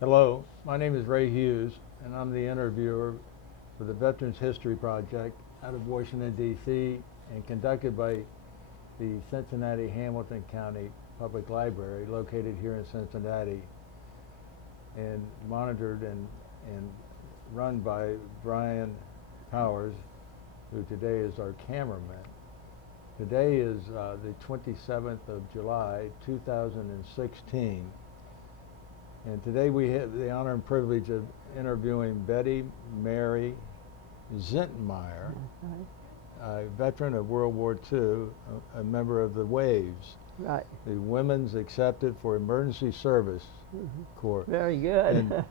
Hello, my name is Ray Hughes, and I'm the interviewer for the Veterans History Project out of Washington, D.C., and conducted by the Cincinnati-Hamilton County Public Library, located here in Cincinnati, and monitored and run by Brian Powers, who today is our cameraman. Today is the 27th of July, 2016. And today we have the honor and privilege of interviewing Betty Mary Zentmeyer, Right. a veteran of World War II, a member of the Waves, Right. the Women's Accepted for Emergency Service Corps. Very good. And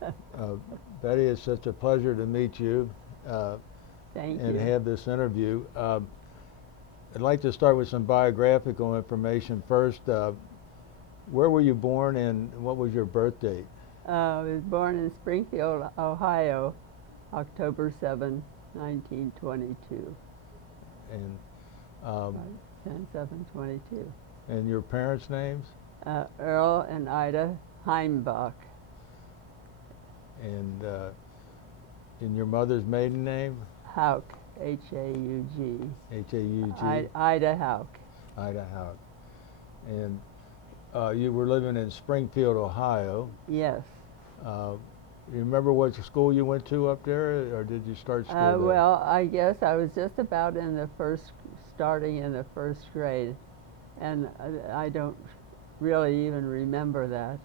Betty, it's such a pleasure to meet you Thank and you. have this interview. I'd like to start with some biographical information first. Where were you born and what was your birth date? I was born in Springfield, Ohio, October 7, 1922. And Right. 10/7/22. and your parents' names? Earl and Ida Heimbach. And your mother's maiden name? Hauk, H-A-U-G. H-A-U-G. Ida Hauk. Ida Hauk. And you were living in Springfield, Ohio. Yes. You remember what school you went to up there, or did you start school there? Well, I guess I was just about starting in the first grade, and I don't really even remember that.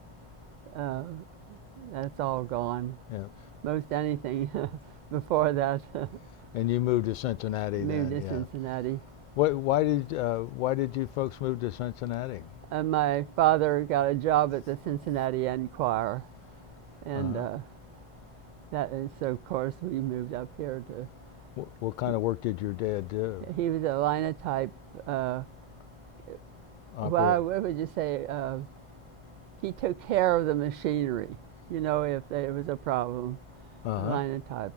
That's all gone. Yeah. Most anything before that. And you moved to Cincinnati then? Moved to Yeah. Cincinnati. Why did you folks move to Cincinnati? My father got a job at the Cincinnati Enquirer, and so of course we moved up here to. What kind of work did your dad do? He was a linotype. Well, what would you say? He took care of the machinery. You know, if there was a problem, linotype.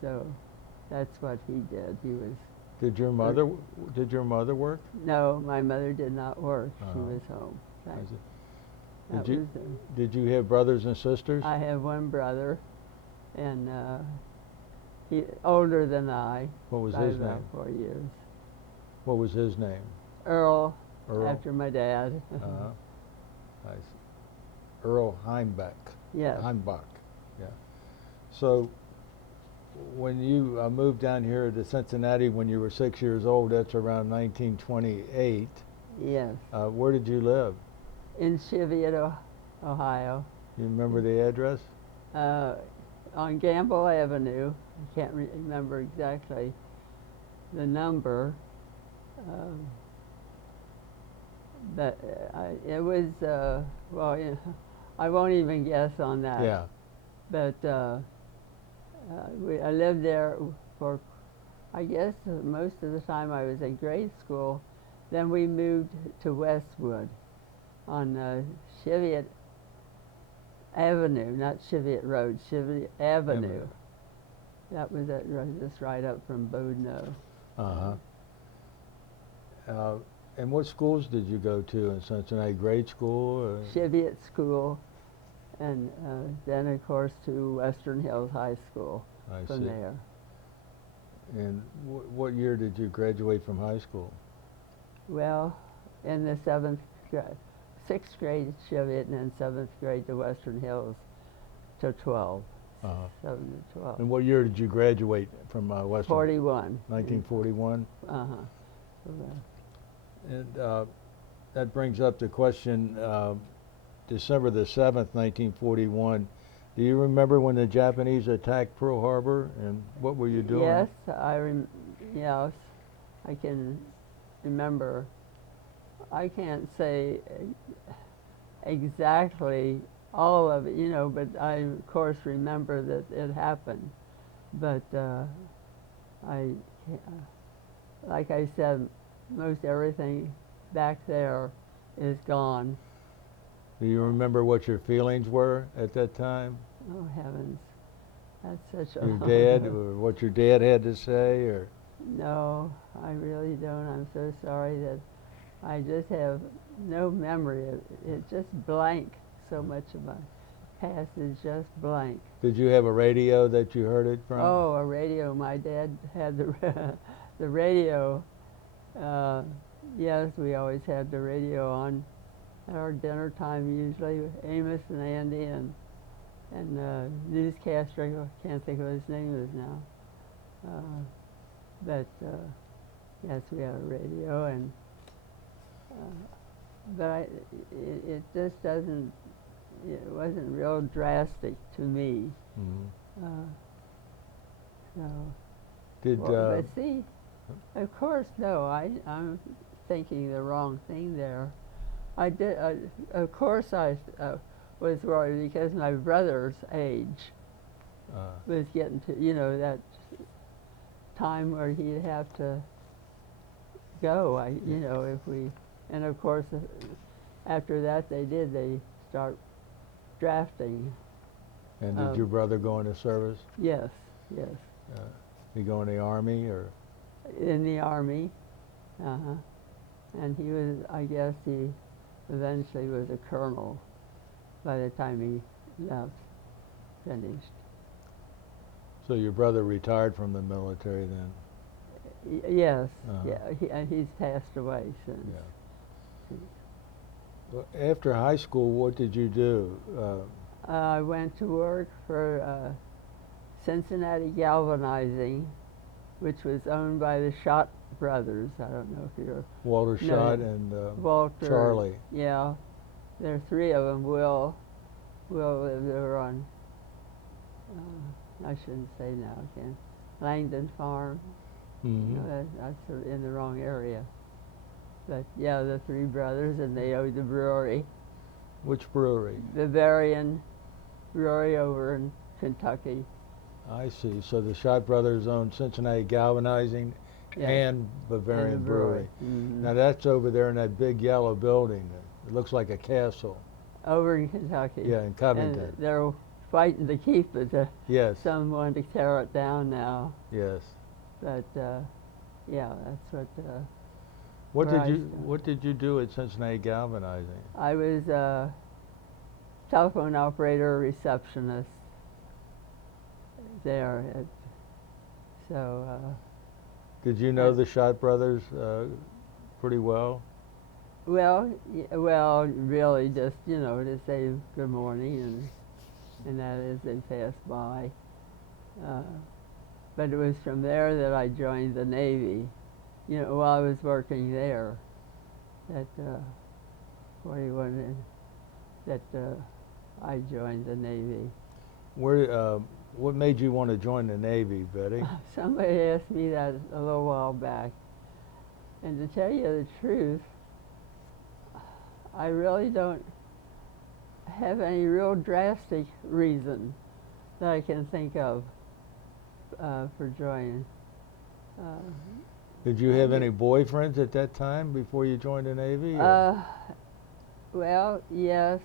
So that's what he did. He was. Did your mother work? No, my mother did not work. She Uh-huh. was home. I see. That Did was, did you have brothers and sisters? I have one brother, and he older than I. What was by his about name? 4 years. What was his name? Earl, Earl? after my dad. I see. Earl Heimbach. Yes. Heimbach. Yeah. So when you moved down here to Cincinnati when you were 6 years old, that's around 1928. Yes. Where did you live? In Cheviot, Ohio, You remember the address? on Gamble Avenue. I can't remember exactly the number. But it was, well, yeah, I won't even guess on that. Yeah. But I lived there for, I guess, most of the time I was in grade school. Then we moved to Westwood on Cheviot Avenue, not Cheviot Road, Cheviot Avenue. That was just right up from Bodno. And what schools did you go to in Cincinnati? Grade school? Or? Cheviot School, and then of course to Western Hills High School I from see. there. And what year did you graduate from high school? Well, in the sixth grade Cheviot, and then seventh grade to Western Hills to 12. 7 to 12. And what year did you graduate from Western? 41. 1941? Uh-huh. And that brings up the question, December the 7th, 1941. Do you remember when the Japanese attacked Pearl Harbor, and what were you doing? Yes, yes, I can remember. I can't say exactly all of it, you know, but I of course remember that it happened. But like I said, most everything back there is gone. Do you remember what your feelings were at that time? Oh heavens, that's such a. Your dad, or what your dad had to say, or? No, I really don't. I'm so sorry that I just have no memory of it. Just blank So much of my past is just blank. Did you have a radio that you heard it from? Oh, a radio. My dad had the the radio. Yes, we always had the radio on at our dinner time usually. Amos and Andy and newscaster. I can't think of what his name is now. But yes, we had a radio, and but it just doesn't. It wasn't real drastic to me. Mm-hmm. So. Did Well, but see, of course, no. I'm thinking the wrong thing there. I did. Of course, I was worried because my brother's age was getting to, that time where he'd have to go. If we, and of course, after that they start drafting. And did your brother go into service? Yes, yes. Did he go in the Army or? In the Army, and he was. I guess he eventually was a colonel by the time he left, finished. So your brother retired from the military then? Yes, Uh-huh. yeah. He's passed away since. Yeah. Well, after high school, what did you do? I went to work for Cincinnati Galvanizing, which was owned by the Schott brothers. I don't know if you're... Walter No, Schott and Walter. Charlie. Yeah. There are three of them. Will lived over on, I shouldn't say now again, Langdon Farm. Mm-hmm. That's in the wrong area. But yeah, the three brothers, and they owned the brewery. Which brewery? Bavarian Brewery over in Kentucky. I see. So the Schott brothers owned Cincinnati Galvanizing Yeah. and Bavarian And the Brewery. Mhm. Now that's over there in that big yellow building. It looks like a castle. Over in Kentucky. Yeah, in Covington. And they're fighting to keep it. Yes. Someone to tear it down now. Yes. But yeah, that's what. What where did I you started. What did you do at Cincinnati Galvanizing? I was a telephone operator, receptionist there. Did you know the Schott brothers pretty well? Well, really just, to say good morning and that as they passed by. But it was from there that I joined the Navy, while I was working there at 41, that I joined the Navy. What made you want to join the Navy, Betty? Somebody asked me that a little while back. And to tell you the truth, I really don't have any real drastic reason that I can think of for joining. Did you have any boyfriends at that time before you joined the Navy? Well, yes,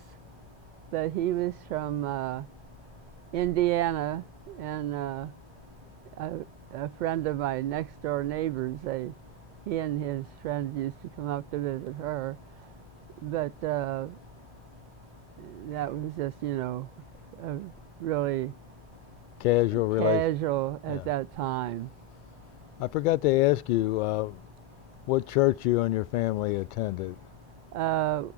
but he was from Indiana, and a friend of my next door neighbors, he and his friends used to come up to visit her, but that was just, a really Casual relation. casual at Yeah. that time. I forgot to ask you what church you and your family attended. Well,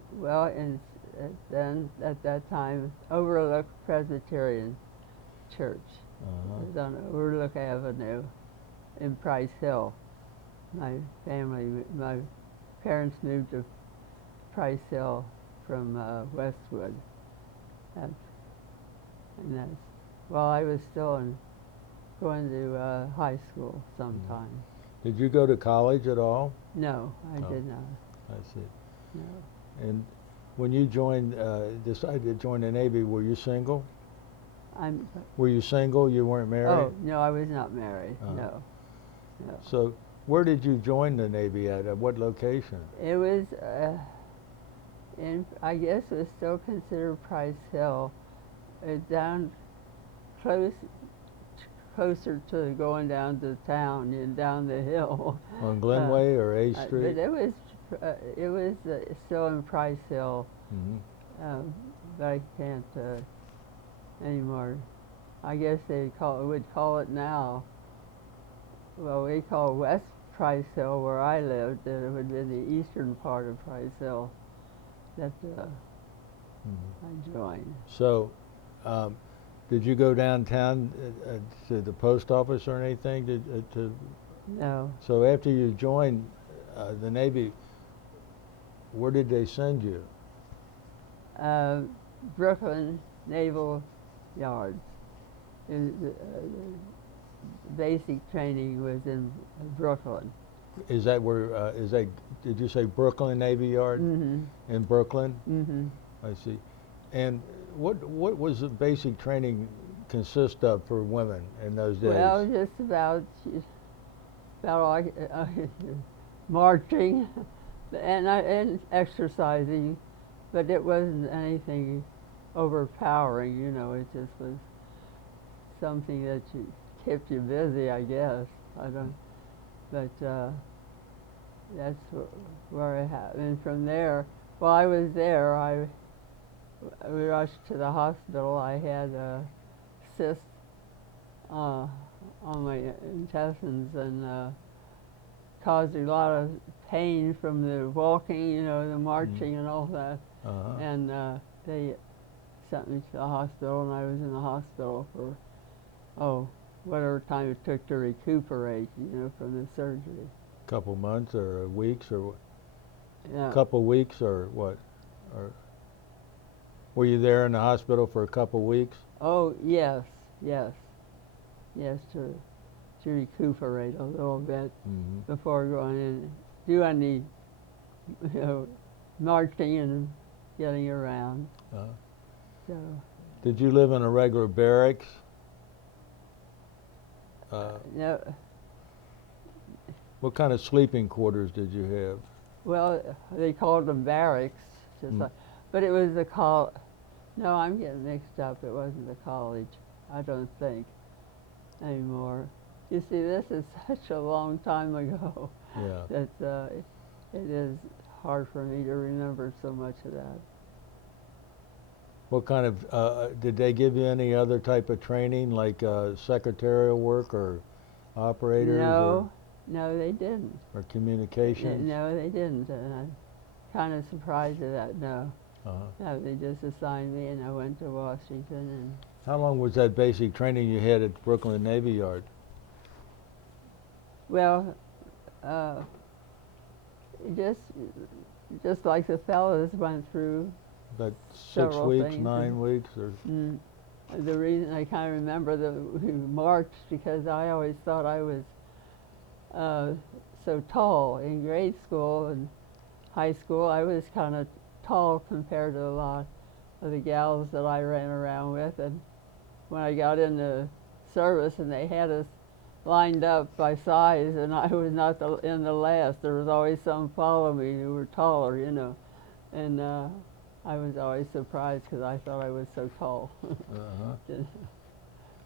then at that time, Overlook Presbyterian Church. It was on Overlook Avenue in Price Hill. My parents moved to Price Hill from Westwood. Well, I was still going to high school sometime. Did you go to college at all? No, I Oh. did not. I see. No. And when you decided to join the Navy, were you single? Were you single? You weren't married? Oh, no, I was not married. Oh. No. So where did you join the Navy at what location? It was I guess it was still considered Price Hill, down closer to going down to town and down the hill. On Glenway or A Street? But it was still in Price Hill. Mm-hmm. but I can't anymore. I guess they would call it now. Well, we call West Price Hill where I lived, and it would be the eastern part of Price Hill that I joined. So, did you go downtown to the post office or anything? No. So after you joined the Navy, where did they send you? Brooklyn Naval Yards. Basic training was in Brooklyn. Is that where? Did you say Brooklyn Navy Yard? Mm-hmm. In Brooklyn? Mm-hmm. I see. And what was the basic training consist of for women in those days? Well, just about all marching and exercising, but it wasn't anything overpowering. You know, it just was something that kept you busy, I guess. I don't, but that's where I had. And from there, while I was there, we rushed to the hospital. I had a cyst on my intestines and caused a lot of pain from the walking, you know, the marching and all that. And they sent me to the hospital, and I was in the hospital for, whatever time it took to recuperate, you know, from the surgery. Couple months or weeks or Yeah. couple weeks or what? Or were you there in the hospital for a couple weeks? Oh, yes, to recuperate a little bit before going in, do any, you know, marching and getting around. So. Did you live in a regular barracks? No. What kind of sleeping quarters did you have? Well, they called them barracks, just like, but it was the No, I'm getting mixed up. It wasn't the college, I don't think, anymore. You see, this is such a long time ago that it is hard for me to remember so much of that. What kind of, did they give you any other type of training, like secretarial work or operators? No, they didn't. Or communications? No, they didn't, and I'm kind of surprised at that, no. No, they just assigned me, and I went to Washington. And how long was that basic training you had at Brooklyn Navy Yard? Well, just like the fellows went through. About 6 weeks, things. 9 weeks, or? The reason I kind of remember we marched because I always thought I was so tall. In grade school and high school, I was kind of tall compared to a lot of the gals that I ran around with. And when I got into service and they had us lined up by size, and I was not in the last, there was always some following me who were taller, you know. And I was always surprised because I thought I was so tall.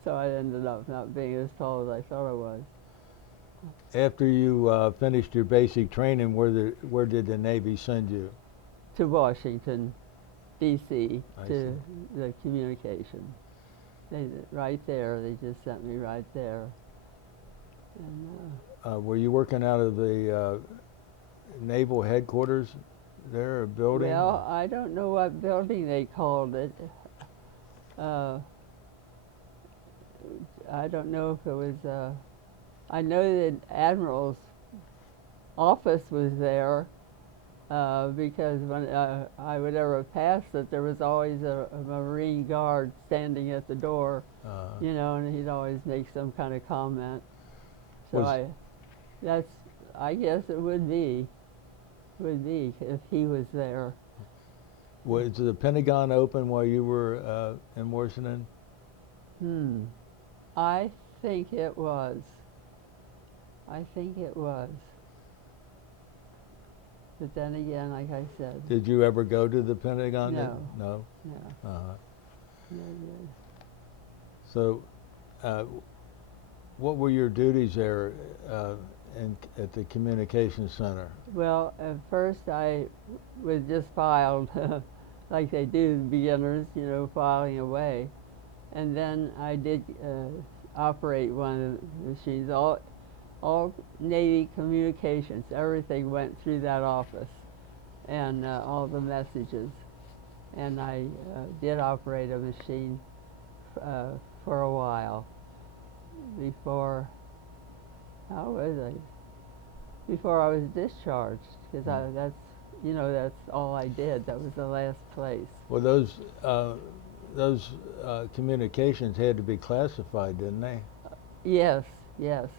So I ended up not being as tall as I thought I was. After you finished your basic training, where did the Navy send you? To Washington, D.C., to the communication. Right there, they just sent me right there. And, were you working out of the naval headquarters there, a building? Well, I don't know what building they called it. I don't know if it was, I know the Admiral's office was there because when I would ever pass it, there was always a Marine guard standing at the door, you know, and he'd always make some kind of comment. So I guess it would be if he was there. Was the Pentagon open while you were in Washington? I think it was. But then again, like I said. Did you ever go to the Pentagon? No. No? No. No. So, what were your duties there at the communications center? Well, at first I was just filed like they do beginners, you know, filing away. And then I did operate one of the machines. All Navy communications, everything went through that office, and all the messages. And I did operate a machine for a while before, how was I? Before I was discharged, because that's, you know, that's all I did. That was the last place. Well, those communications had to be classified, didn't they? Yes, yes.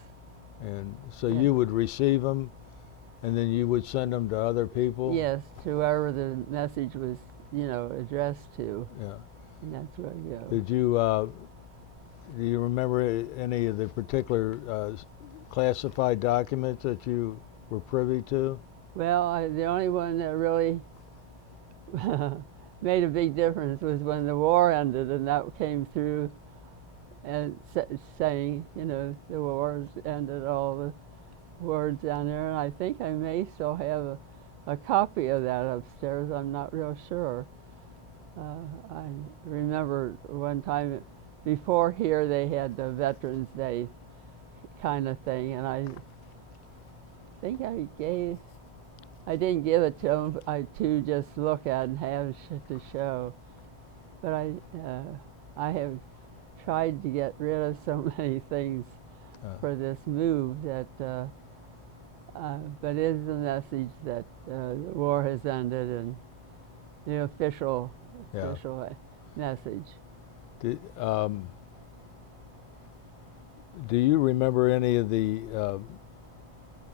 And so Yeah. you would receive them, and then you would send them to other people? Yes, to whoever the message was, you know, addressed to. Yeah. And that's where I go. Did you, do you remember any of the particular classified documents that you were privy to? Well, the only one that really made a big difference was when the war ended, and that came through and saying, you know, the war's ended, all the words down there. And I think I may still have a copy of that upstairs. I'm not real sure. I remember one time before here they had the Veterans Day kind of thing, and I think I didn't give it to them, to just look at and have to show. But I have tried to get rid of so many things for this move that, but it is a message that the war has ended, and the official message. Do you remember any of the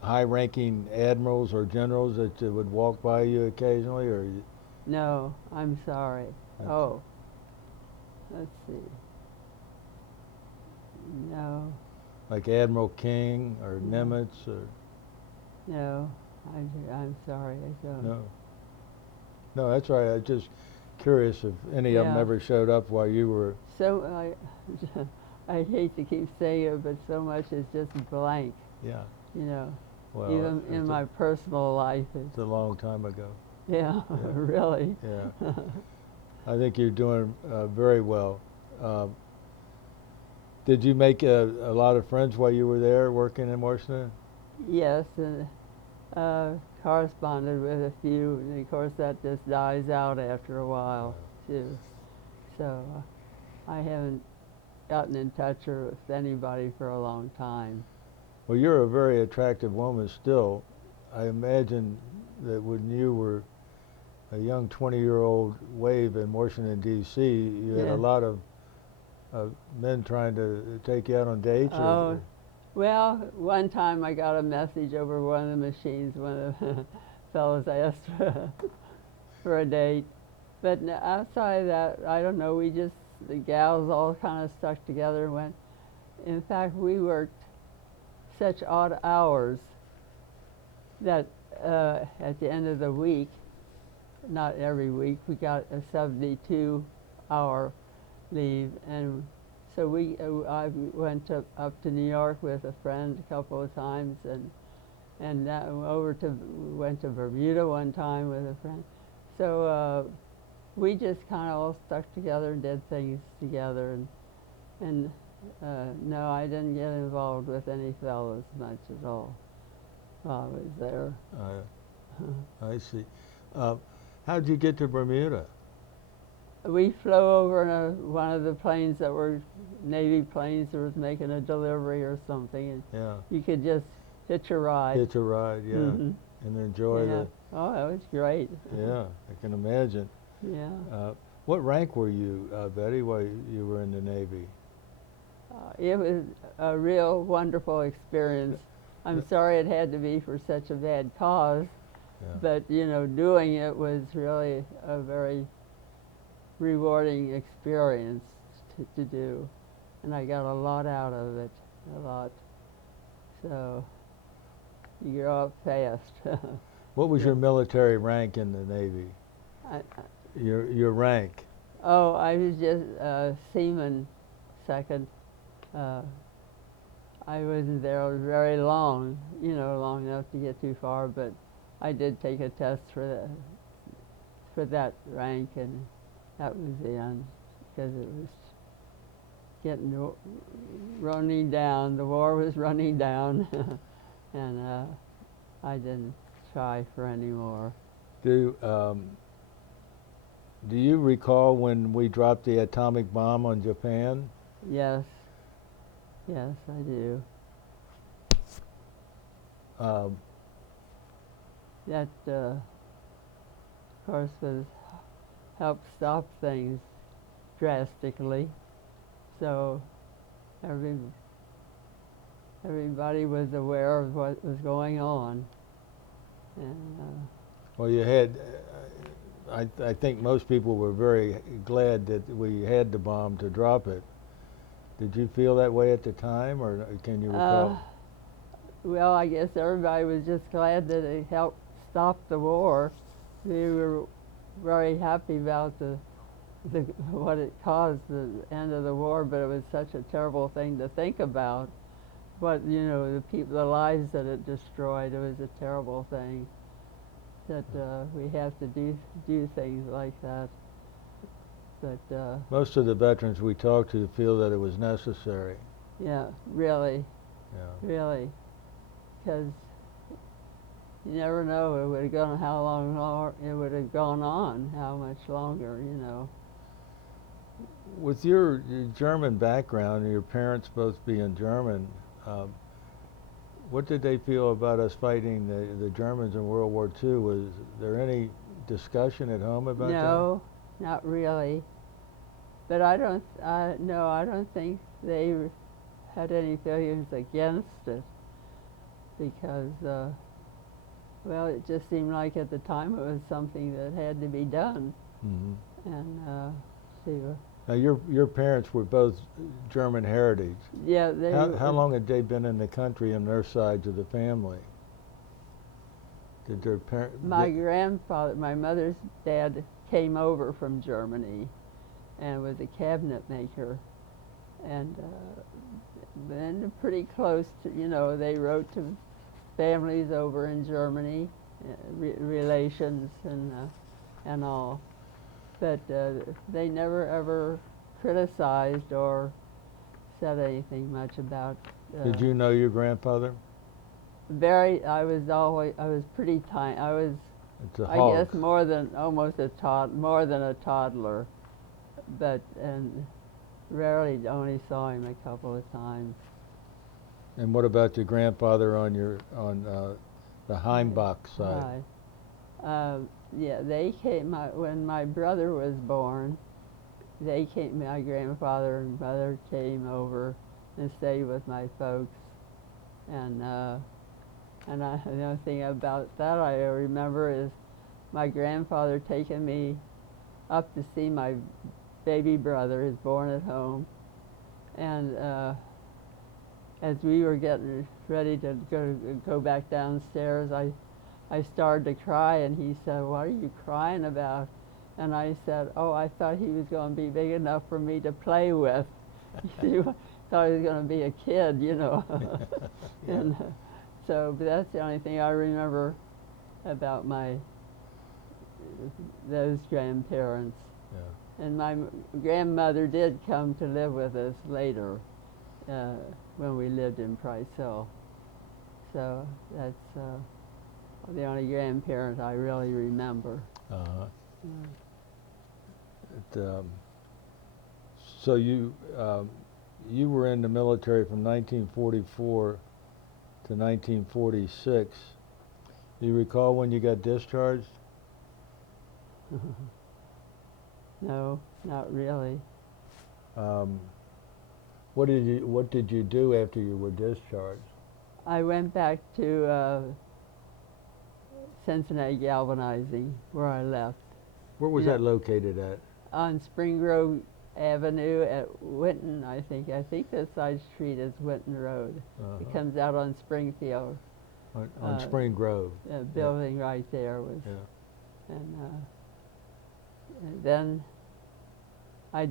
high-ranking admirals or generals that would walk by you occasionally, or? No, I'm sorry. Okay. Oh, let's see. No. Like Admiral King or Nimitz or? No, I'm sorry, I don't. No. No, that's right. I was just curious if any of them ever showed up while you were. So I hate to keep saying it, but so much is just blank. Yeah. You know, Well, even in my personal life, it's a long time ago. Yeah, really. Yeah. I think you're doing very well. Did you make a lot of friends while you were there working in Washington? Yes, and corresponded with a few, and of course that just dies out after a while, too. So I haven't gotten in touch with anybody for a long time. Well, you're a very attractive woman still. I imagine that when you were a young 20-year-old waif in Washington, D.C., you had a lot of men trying to take you out on dates? Oh, well, one time I got a message over one of the machines. One of the fellows asked for a date. But outside of that, I don't know, the gals all kind of stuck together and went. In fact, we worked such odd hours that at the end of the week, not every week, we got a 72-hour leave, and so I went up to New York with a friend a couple of times, and went to Bermuda one time with a friend. So we just kind of all stuck together and did things together, and no, I didn't get involved with any fellows much at all while I was there. I see. How'd you get to Bermuda? We flew over in one of the planes that were Navy planes that was making a delivery or something, and you could just hitch a ride. Hitch a ride, yeah, and enjoy the. Oh, that was great. Yeah, I can imagine. Yeah. What rank were you, Betty, while you were in the Navy? It was a real wonderful experience. I'm sorry it had to be for such a bad cause, but you know, doing it was really a very rewarding experience to do, and I got a lot out of it, a lot. So you grow up fast. What was your military rank in the Navy? Your rank? Oh, I was just Seaman, second. I wasn't there very long, you know, long enough to get too far, but I did take a test for for that rank, and that was the end, because it was running down. The war was running down, and I didn't try for any more. Do you recall when we dropped the atomic bomb on Japan? Yes, yes, I do. That, of course, helped stop things drastically. So everybody was aware of what was going on, and Well, you had. I think most people were very glad that we had the bomb to drop it. Did you feel that way at the time, or can you recall? well, I guess everybody was just glad that it helped stop the war. We were very happy about what it caused, the end of the war, but it was such a terrible thing to think about. But the the lives that it destroyed, it was a terrible thing. That we have to do things like that. But Most of the veterans we talked to feel that it was necessary. yeah, really, Yeah. really, because you never know it would have gone how long it would have gone on, how much longer, With your German background and your parents both being German, what did they feel about us fighting the Germans in World War II? Was there any discussion at home about that? No, not really. But I don't think they had any feelings against it, because, well, it just seemed like at the time it was something that had to be done. Mm-hmm. And Now, your parents were both German heritage. yeah, How long had they been in the country on their sides of the family? Did their parents? My grandfather, my mother's dad, came over from Germany and was a cabinet maker, and then pretty close to, they wrote to families over in Germany, relations and all. But they never ever criticized or said anything much about. Did you know your grandfather? I was pretty tiny. I was, It's a I hog. guess, more than a toddler, and rarely, only saw him a couple of times. And what about your grandfather on the Heimbach side? Right. Yeah, they came when my brother was born. They came. My grandfather and mother came over and stayed with my folks, and the only thing about that I remember is my grandfather taking me up to see my baby brother, who's born at home, and as we were getting ready to go back downstairs, I started to cry, and he said, "What are you crying about?" And I said, "Oh, I thought he was going to be big enough for me to play with." He thought he was going to be a kid, Yeah. And so, but that's the only thing I remember about those grandparents. Yeah. And my grandmother did come to live with us later, when we lived in Price Hill. So that's the only grandparent I really remember. Uh-huh. Yeah. So you were in the military from 1944 to 1946. Do you recall when you got discharged? No, not really. What did you do after you were discharged? I went back to Cincinnati Galvanizing, where I left. Where was Yeah. that located at? On Spring Grove Avenue at Winton, I think. I think the side street is Winton Road. Uh-huh. It comes out on Springfield. On Spring Grove. A building right there was. Yeah. And then I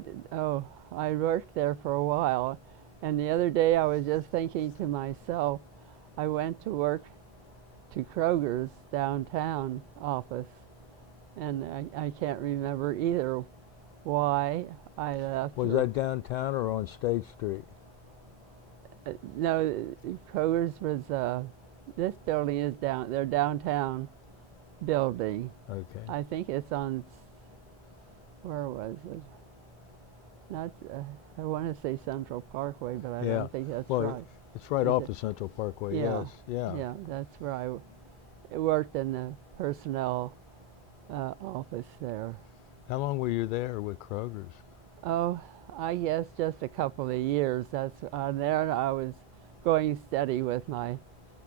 worked there for a while, and the other day I was just thinking to myself, I went to work to Kroger's downtown office, and I can't remember either why I left. Was that downtown or on State Street? No, Kroger's was, this building is their downtown building. Okay. I think it's on, where was it? Not, I want to say Central Parkway, but I Yeah. don't think that's Well, right. it's right Is off it? the Central Parkway, Yeah. yes. Yeah. Yeah, that's where I worked in the personnel office there. How long were you there with Kroger's? Oh, I guess just a couple of years. That's there. I was going steady with my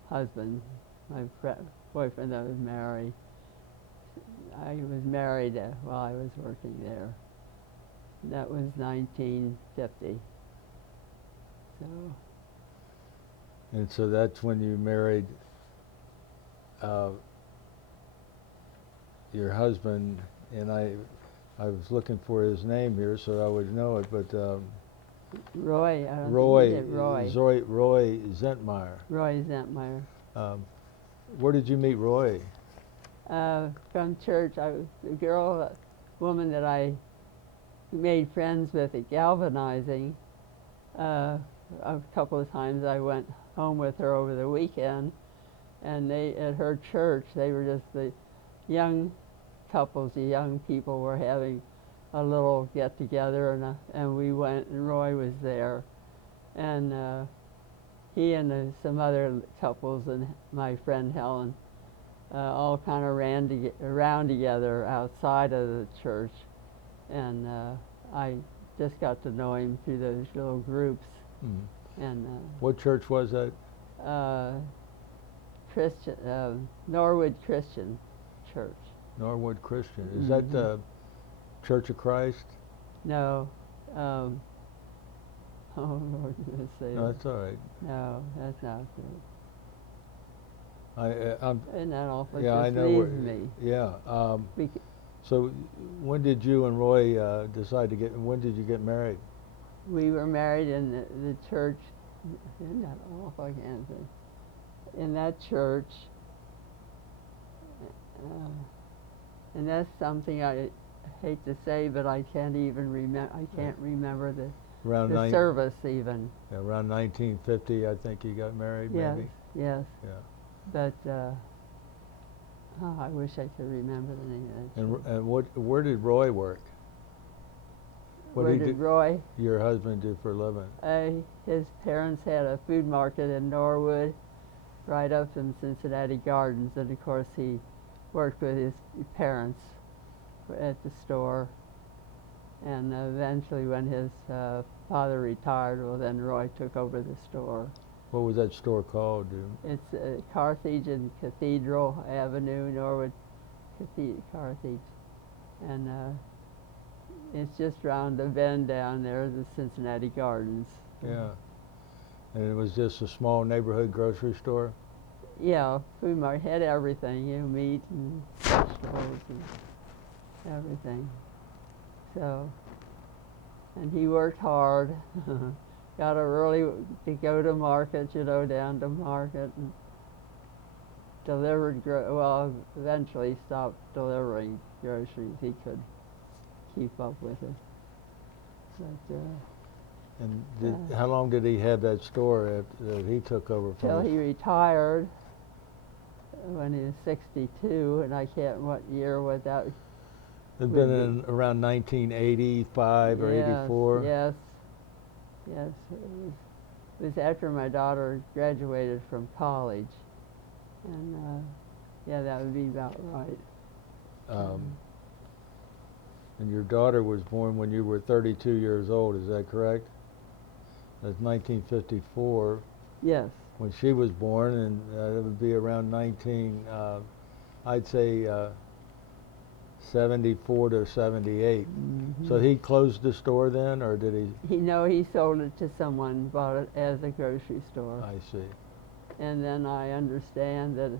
husband, my boyfriend that was married. I was married while I was working there. That was 1950. So. And so that's when you married your husband, and I was looking for his name here so I would know it, but Roy, I don't Roy, think he did Roy. Roy Zentmeyer. Roy Zentmeyer. Where did you meet Roy? From church. I was a woman that I made friends with at galvanizing. A couple of times I went home with her over the weekend, and at her church, they were just the young couples, the young people were having a little get together, and we went, and Roy was there, and he and some other couples and my friend Helen all kind of ran around together outside of the church, and I just got to know him through those little groups. Mm. And What church was that? Christian, Norwood Christian Church. Norwood Christian. Is that the Church of Christ? No. Oh Lord, let's say No, that's all right. no, that's not good. I'm Isn't that awful? yeah, It I just know. leaves me. Yeah. Bec- So when did you and Roy decide to get? When did you get married? we were married in the church. Isn't that awful? I can't think. In that church, and that's something I hate to say, but I can't even remember. I can't remember Around the service even. around 1950, I think you got married. Yes, Maybe. yes. Yeah. But I wish I could remember the name of that church. And where did Roy work? Where did Roy? Your husband do for a living? His parents had a food market in Norwood, right up in Cincinnati Gardens, and of course he worked with his parents at the store. And eventually, when his father retired, well, then Roy took over the store. What was that store called, dude? It's Carthage and Cathedral Avenue, Norwood, Carthage, and it's just around the bend down there, the Cincinnati Gardens. Yeah. And it was just a small neighborhood grocery store? Yeah, food market had everything, meat and vegetables and everything. So, and he worked hard. Got up early to go to market, down to market, and delivered, eventually stopped delivering groceries. He could keep up with it. But, And how long did he have that store that he took over from? till he retired when he was 62, and I can't what year was that. It'd been in around 1985 or 84? Yes. Yes. It was after my daughter graduated from college. And yeah, that would be about right. And your daughter was born when you were 32 years old, is that correct? That's 1954. Yes. When she was born, and it would be around I'd say 74 to 78. Mm-hmm. So he closed the store then, or did he? He sold it to someone, bought it as a grocery store. I see. And then I understand that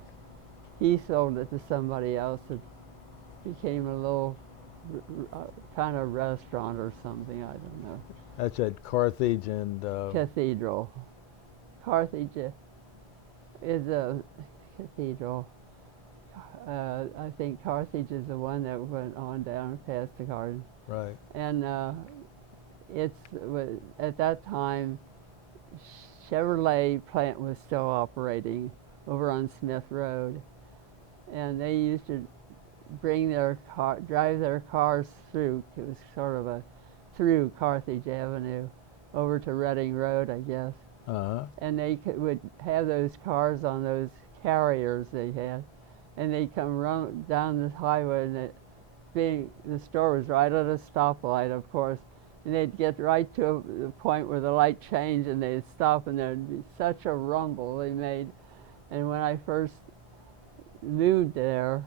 he sold it to somebody else. It became a little kind of restaurant or something, I don't know. That's at Carthage and... Cathedral. Carthage is a cathedral. I think Carthage is the one that went on down past the garden. Right. And at that time, Chevrolet plant was still operating over on Smith Road, and they used to drive their cars through. It was sort of a through Carthage Avenue over to Reading Road, I guess. Uh-huh. And they would have those cars on those carriers they had, and they'd come run down this highway, and the store was right at a stoplight, of course, and they'd get right to the point where the light changed, and they'd stop, and there'd be such a rumble they made. And when I first moved there,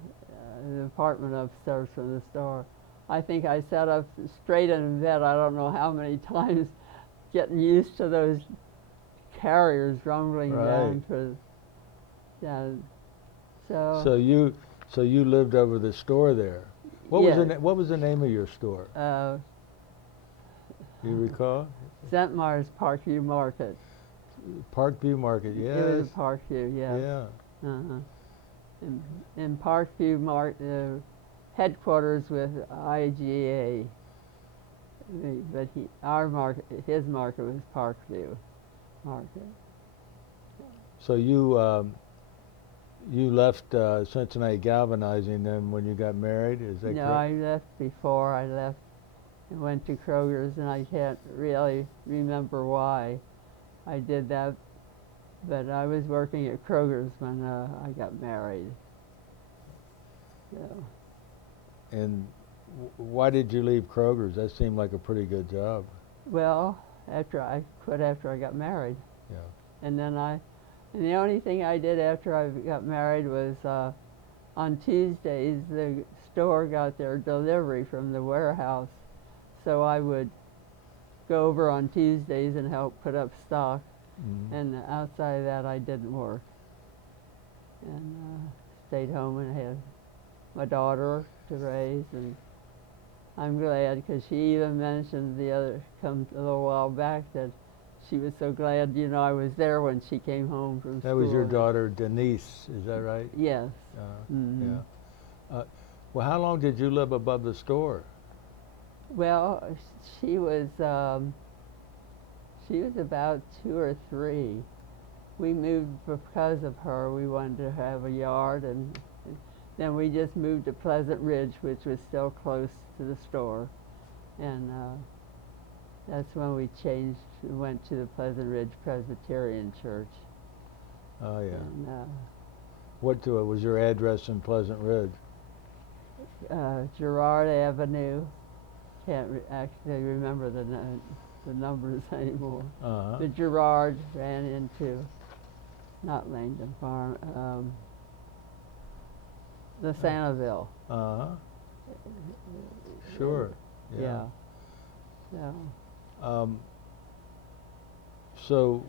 the apartment upstairs from the store, I think I sat up straight in bed, I don't know how many times, getting used to those carriers rumbling down through. Yeah. So you lived over the store there. What was the name of your store? Do you recall? Zentmeyer's Parkview Market. Parkview Market, yes. It was Parkview, yes. Yeah. Uh-huh. In Parkview headquarters with IGA. But his market was Parkview Market. So you left Cincinnati Galvanizing then when you got married, is that No, correct? I left before. I left and went to Kroger's, and I can't really remember why I did that. But I was working at Kroger's when I got married. So. And why did you leave Kroger's? That seemed like a pretty good job. Well, I quit after I got married. Yeah. And then and the only thing I did after I got married was on Tuesdays the store got their delivery from the warehouse, so I would go over on Tuesdays and help put up stock. Mm-hmm. And outside of that, I didn't work, and stayed home and had my daughter to raise. And I'm glad, because she even mentioned a little while back that she was so glad, I was there when she came home from school. That was your daughter Denise, is that right? Yes. Yeah. Well, how long did you live above the store? Well, she was about 2 or 3. We moved because of her. We wanted to have a yard, and then we just moved to Pleasant Ridge, which was still close to the store. And that's when we went to the Pleasant Ridge Presbyterian Church. Oh, yeah. And, what was your address in Pleasant Ridge? Girard Avenue. Can't actually remember the numbers anymore. Uh-huh. The Girard ran into, not Langdon Farm, the Santiville. Uh-huh. Sure. Yeah. So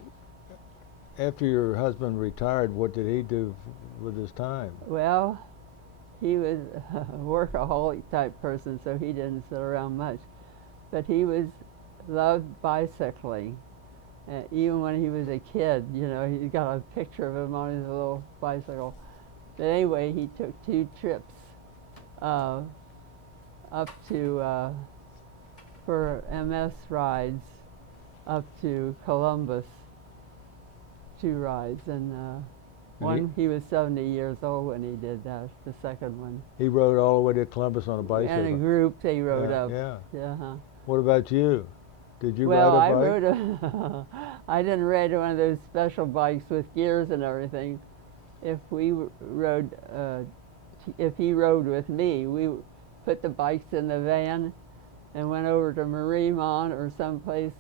after your husband retired, what did he do with his time? Well, he was a workaholic type person, so he didn't sit around much. But he loved bicycling. Even when he was a kid, he got a picture of him on his little bicycle. But anyway, he took 2 trips up to, for MS rides, up to Columbus, 2 rides. And he was 70 years old when he did that, the second one. He rode all the way to Columbus on a bicycle? And a group, they rode up. Yeah. Uh-huh. What about you? Did you Well, ride a bike? I rode I didn't ride one of those special bikes with gears and everything. If he rode with me, we put the bikes in the van and went over to Mariemont or someplace,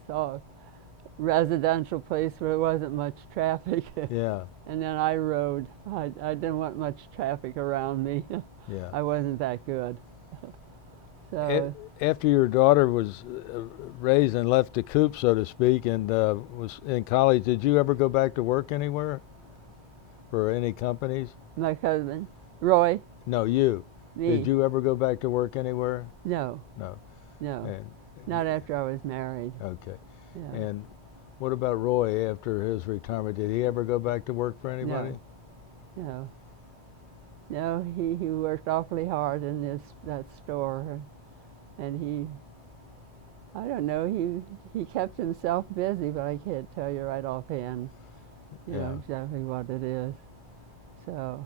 residential place where there wasn't much traffic. Yeah. And then I rode. I didn't want much traffic around me. Yeah. I wasn't that good. So. After your daughter was raised and left the coop, so to speak, and was in college, did you ever go back to work anywhere? For any companies? My husband, Roy. No, you. Me. Did you ever go back to work anywhere? No. No. No. And, not after I was married. okay. Yeah. And what about Roy after his retirement? Did he ever go back to work for anybody? No. No, he worked awfully hard in that store, and I don't know, he kept himself busy, but I can't tell you right offhand, you know, exactly what it is. So.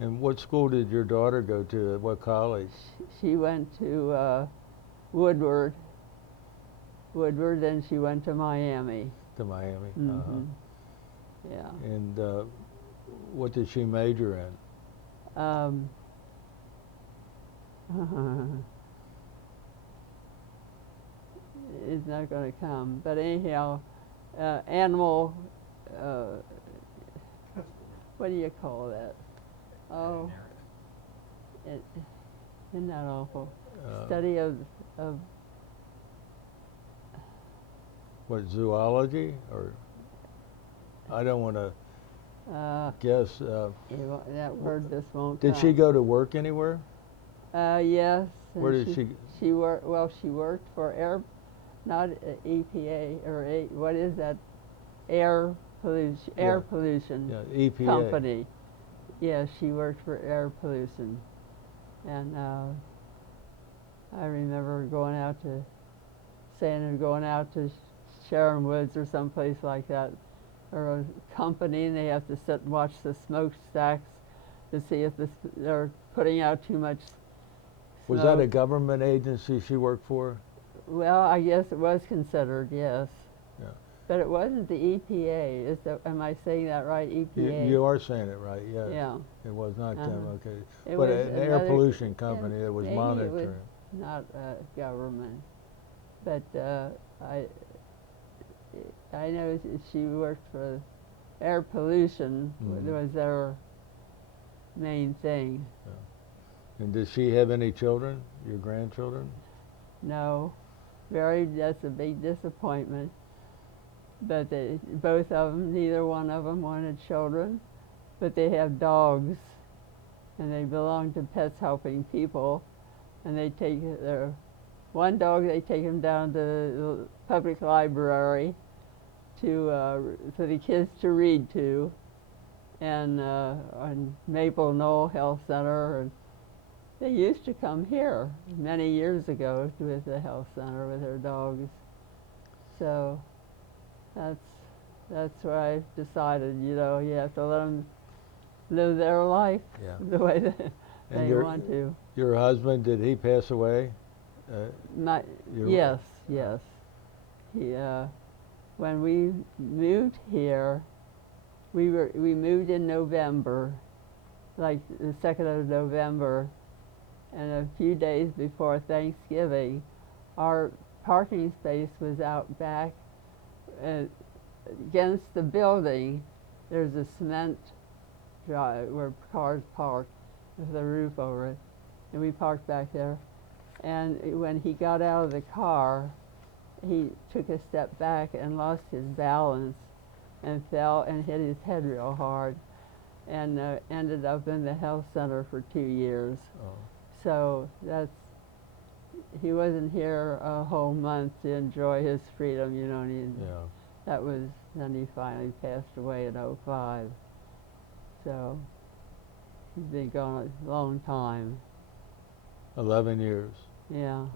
And what school did your daughter go to? At what college? She went to Woodward, then she went to Miami. To Miami. Mm-hmm. Yeah. And what did she major in? It's not going to come, but anyhow, animal. What do you call that? Oh, isn't that awful? Study of what, zoology, or I don't want to guess. That word just won't Did come. she go to work anywhere? Yes. Where did she? She worked. Well, she worked for not EPA or what is that? Air pollution. Air pollution. Yeah, EPA. Company. Yeah, she worked for air pollution, and I remember going out to Sharon Woods or someplace like that, or a company, and they have to sit and watch the smokestacks to see if they're putting out too much smoke. Was that a government agency she worked for? Well, I guess it was considered, yes. Yeah. But it wasn't the EPA. Am I saying that right? EPA. You are saying it right, yes. Yeah. It was not them, okay. It But was an air pollution company that was maybe monitoring. It was not government, but I know she worked for air pollution. Mm-hmm. Was their main thing. Yeah. And did she have any children? Your grandchildren? No, that's a big disappointment. But both of them, neither one of them wanted children, but they have dogs, and they belong to Pets Helping People, and they take one dog, they take him down to the public library for the kids to read to, and on Maple Knoll Health Center, and they used to come here many years ago with the health center with their dogs. So that's where I decided, you know, you have to let them live their life the way that they want to. Your husband, did he pass away? Yes. He when we moved here, we moved in November, like the 2nd of November, and a few days before Thanksgiving, our parking space was out back. Against the building, there's a cement drive where cars park with a roof over it, and we parked back there. And when he got out of the car, he took a step back and lost his balance and fell and hit his head real hard, and ended up in the health center for 2 years. Oh. So he wasn't here a whole month to enjoy his freedom, you know. Then he finally passed away in '05. So he's been gone a long time. 11 years. Yeah.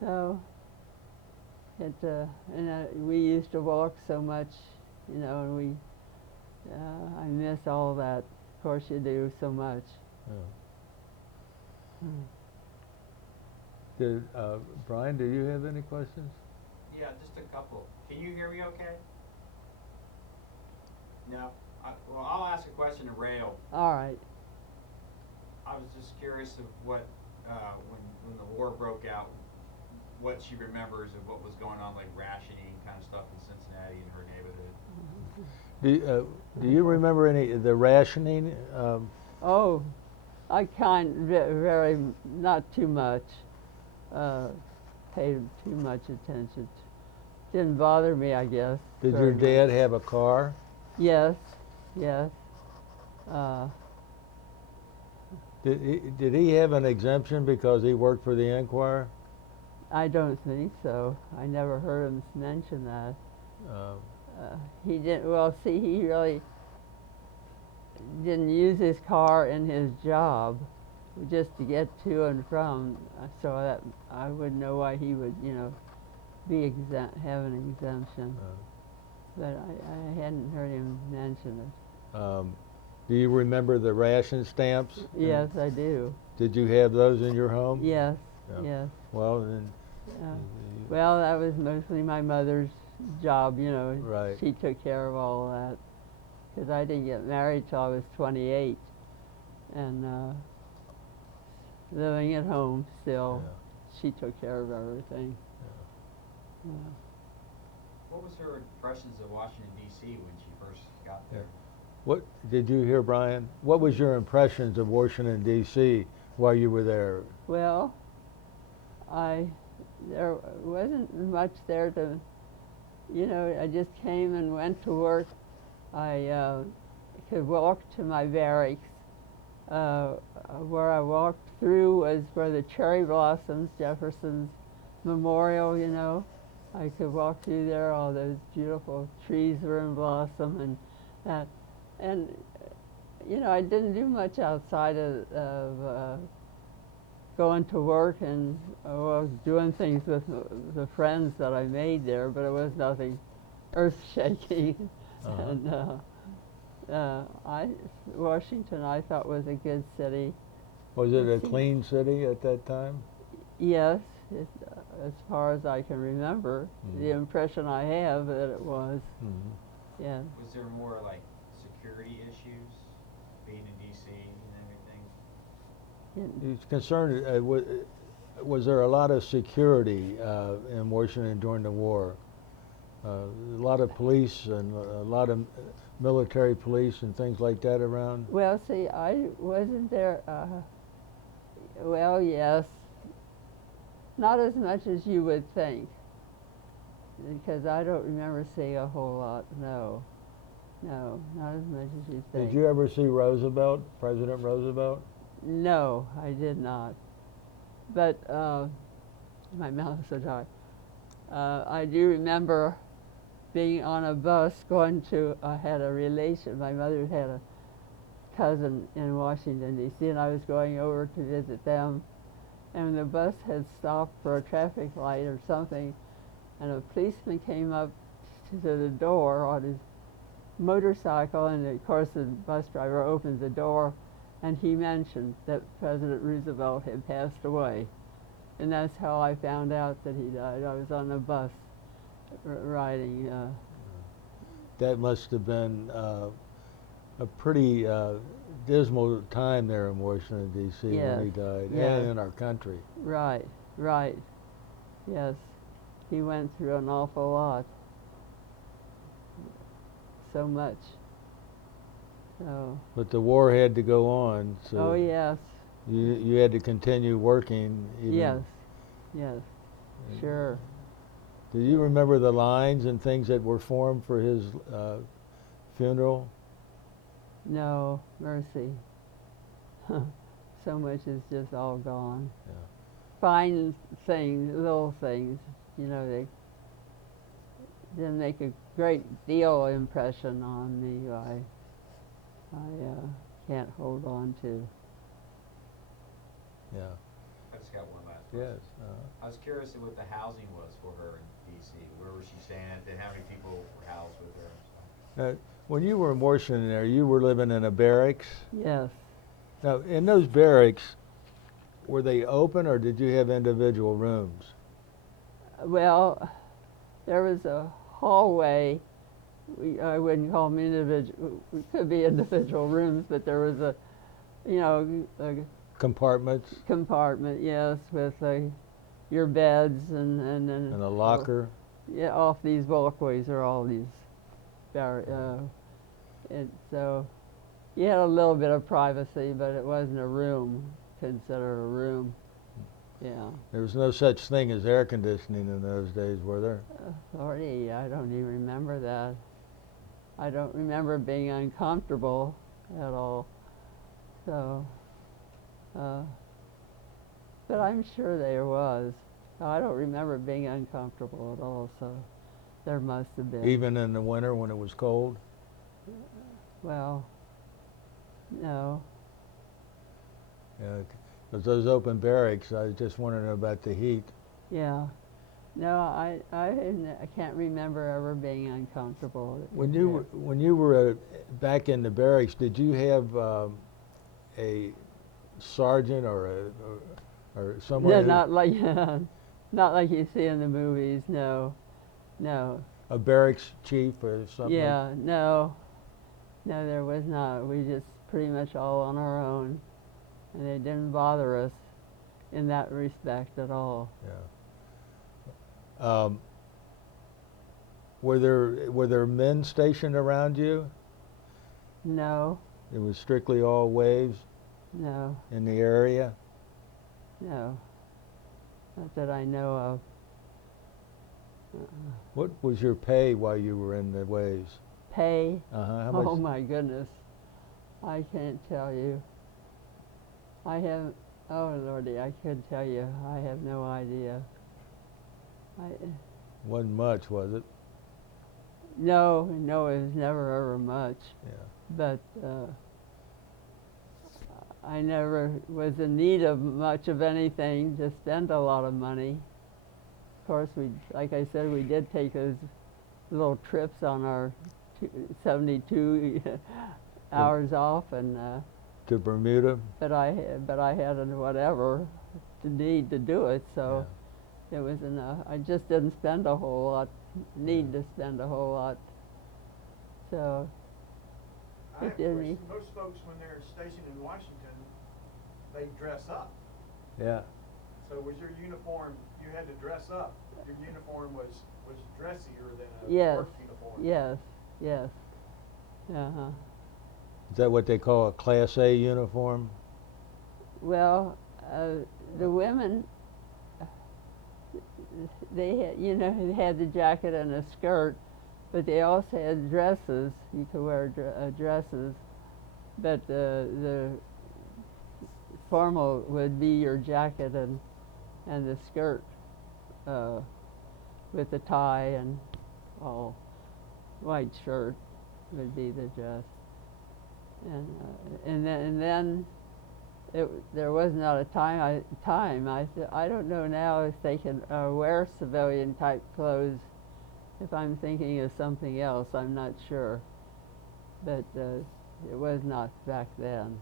So we used to walk so much, you know, and I miss all that. Of course you do, so much. Yeah. Brian, do you have any questions? Yeah, just a couple. Can you hear me okay? No? Well, I'll ask a question to Rail. All right. I was just curious of what, when the war broke out, what she remembers of what was going on, like rationing kind of stuff in Cincinnati and her neighborhood. Do you remember any of the rationing? Oh, I very, not too much, paid too much attention. Didn't bother me, I guess. Did your dad have a car? Yes. Did he have an exemption because he worked for the Enquirer? I don't think so. I never heard him mention that. He didn't. Well, see, he really. didn't use his car in his job just to get to and from, so that I wouldn't know why he would, be have an exemption. But I hadn't heard him mention it. Do you remember the ration stamps? Yes, I do. Did you have those in your home? Yes, Yeah. yes. Well, then. Well, that was mostly my mother's job, Right. She took care of all of that. Because I didn't get married till I was 28. And living at home still, she took care of everything. Yeah. What was her impressions of Washington, D.C. when she first got there? What did you hear, Brian? What was your impressions of Washington, D.C. while you were there? Well, there wasn't much there to, I just came and went to work. I could walk to my barracks. Where I walked through was where the cherry blossoms, Jefferson's Memorial, I could walk through there, all those beautiful trees were in blossom and that. And, I didn't do much outside of going to work and doing things with the friends that I made there, but it was nothing earth-shaking. And Washington, I thought, was a good city. Was it a clean city at that time? Yes, as far as I can remember, the impression I have that it was. Yes. Was there more like security issues being in D.C. and everything? He's concerned. Was there a lot of security in Washington during the war? A lot of police and a lot of military police and things like that around? Well, see, I wasn't there. Well, yes. Not as much as you would think, because I don't remember seeing a whole lot. No, not as much as you think. Did you ever see Roosevelt, President Roosevelt? No, I did not. But my mouth is so dry. I do remember being on a bus going to, I had a relation, my mother had a cousin in Washington, D.C., and I was going over to visit them. And the bus had stopped for a traffic light or something, and a policeman came up to the door on his motorcycle, and of course the bus driver opened the door, and he mentioned that President Roosevelt had passed away. And that's how I found out that he died. I was on a bus riding. That must have been a pretty dismal time there in Washington, D.C. when he died, and in our country. Right. Yes. He went through an awful lot. So much. So. But the war had to go on. So oh, yes. You had to continue working. Even Yes. Sure. Do you remember the lines and things that were formed for his funeral? No, mercy. So much is just all gone. Yeah. Fine things, little things, they didn't make a great deal impression on me. I can't hold on to. Yeah. I just got one last question. Yes. I was curious what the housing was for her in D.C. Where was she staying at, and how many people were housed with her and stuff? When you were in Washington there, you were living in a barracks? Yes. Now, in those barracks, were they open or did you have individual rooms? Well, there was a hallway. I wouldn't call them individual. We could be individual rooms, but there was a Compartments? Compartment, yes, with your beds and a locker? Yeah, off these walkways are all these so you had a little bit of privacy, but it wasn't a room, considered a room. Yeah. There was no such thing as air conditioning in those days, were there? Sorry, I don't even remember that. I don't remember being uncomfortable at all. So, but I'm sure there was. I don't remember being uncomfortable at all, so there must have been. Even in the winter when it was cold? Well, No. Yeah, because those open barracks, I was just wondering about the heat. Yeah. No, I can't remember ever being uncomfortable. When there. you were back in the barracks, did you have a sergeant or someone No, who, not like not like you see in the movies. No, no. a barracks chief or something? Yeah, no, no. There was not. We just pretty much all on our own, and they didn't bother us in that respect at all. Yeah. Were there men stationed around you? No, It was strictly all waves no, in the area? no. Not that I know of. What was your pay while you were in the waves? Pay? How Oh much? my goodness, I can't tell you. I have. Oh Lordy, I could tell you. I have no idea. I. Wasn't much, was it? No, no, it was never ever much. Yeah. But I never was in need of much of anything to spend a lot of money. Of course, like I said, we did take those little trips on our 72 hours off, and To Bermuda? but I had whatever to need to do it, so it was enough. I just didn't spend a whole lot, need to spend a whole lot. So I have it a did question. me. Most folks, when they're stationed in Washington, they dress up. Yeah. So was your uniform, you had to dress up. Your uniform was dressier than a Yes, work uniform. yes, yes. Uh-huh. Is that what they call a Class A uniform? Well, the women, they had, they had the jacket and a skirt, but they also had dresses. You could wear dresses, but the formal would be your jacket and the skirt with the tie and all. White shirt would be the dress, and then there was not a time. I don't know now if they can wear civilian type clothes. If I'm thinking of something else, I'm not sure. But it was not back then.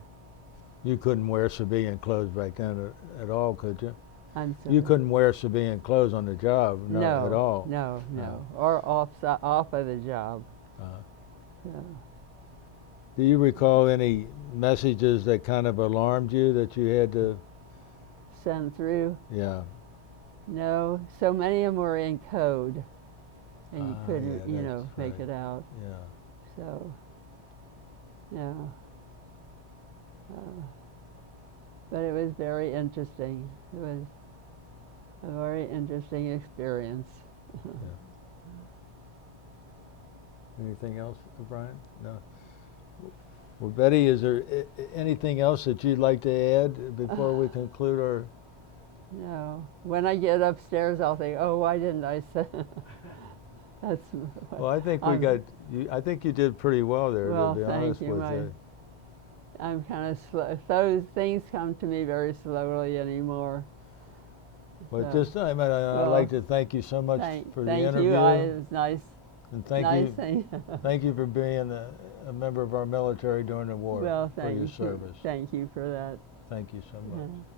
You couldn't wear civilian clothes back then at all, could you? I'm sorry. You couldn't wear civilian clothes on the job, No, not at all. No, no, No. or off of the job. Uh, Yeah. do you recall any messages that kind of alarmed you that you had to? Send through. Yeah. No, so many of them were in code, and you Ah, couldn't, yeah, make that's it right. out. Yeah. So, yeah. But it was very interesting. It was a very interesting experience. Anything else, Brian? No. Well, Betty, is there anything else that you'd like to add before we conclude our? No. When I get upstairs, I'll think, oh, why didn't I say? That's. Well, I think we got. I think you did pretty well there. Well, to be thank honest you. with you. I'm kind of slow. Those things come to me very slowly anymore. But So, this time, I'd well, like to thank you so much for the thank interview. you. It was nice. And thank nice you. thing. Thank you for being a member of our military during the war. Well, for thank your you. service. Thank you for that. Thank you so much. Yeah.